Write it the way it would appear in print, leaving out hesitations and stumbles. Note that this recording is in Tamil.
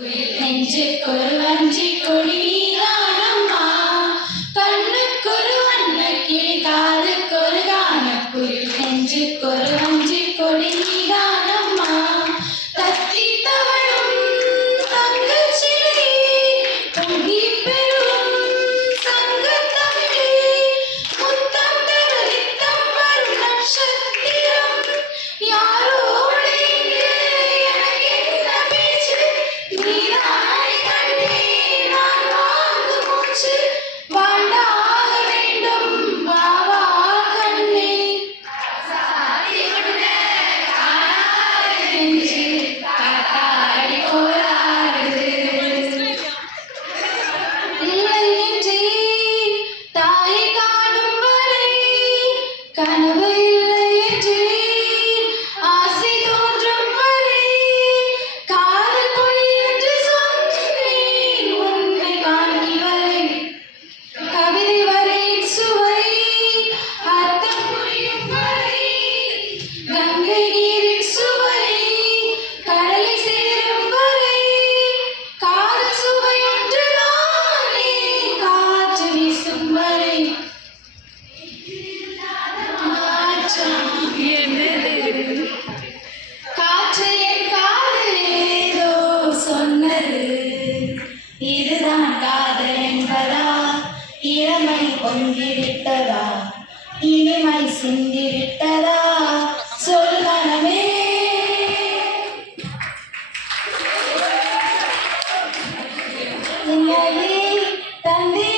நெஞ்சுக்கொரு வஞ்சிக் கொடி நீதானம்மா, கண்ணுக்கொரு வண்ணக் கிளி, காதுக்கொரு கானக்குயில். நெஞ்சுக்கொரு வஞ்சிக் கொடி நீதானம்மா, தத்தித் தவழும் தங்கச் சிலையே, பொங்கிப் பெருகும் சங்கத் தமிழே, முத்தம் தர நித்தம் வரும் நட்சத்திரம். யாரோடு இங்கு எனக்கென்ன பேச்சு, நீதானே கண்ணே நான் வாங்கும் மூச்சு. வாழ்ந்தாக வேண்டும் வா வா கண்ணே, நெஞ்சு காத்தாடி போராடுது. இல்லை என்றே தாயை காணும் வரை கனவு, இல்லை என்றே ஆசை தோன்றும் வரை காதல் பொய் என்று சொன்னேன் உன்னை காணும் வரை. கவிதை வரையின் சுவை அர்த்தம் புரியும் வரை, கங்கை நீரின் சுவை கடலை சேரும் வரை, காதல் சுவை ஒன்றுதானே காற்று வீசும் வரை. காற்று என் காதில் ஏதோ சொன்னது, இதுதான் காதல் என்பதா, இளமை பொங்கிவிட்டதா, இனிமை சிந்திவிட்டதா, சொல் மனமே. என்னையே தந்தி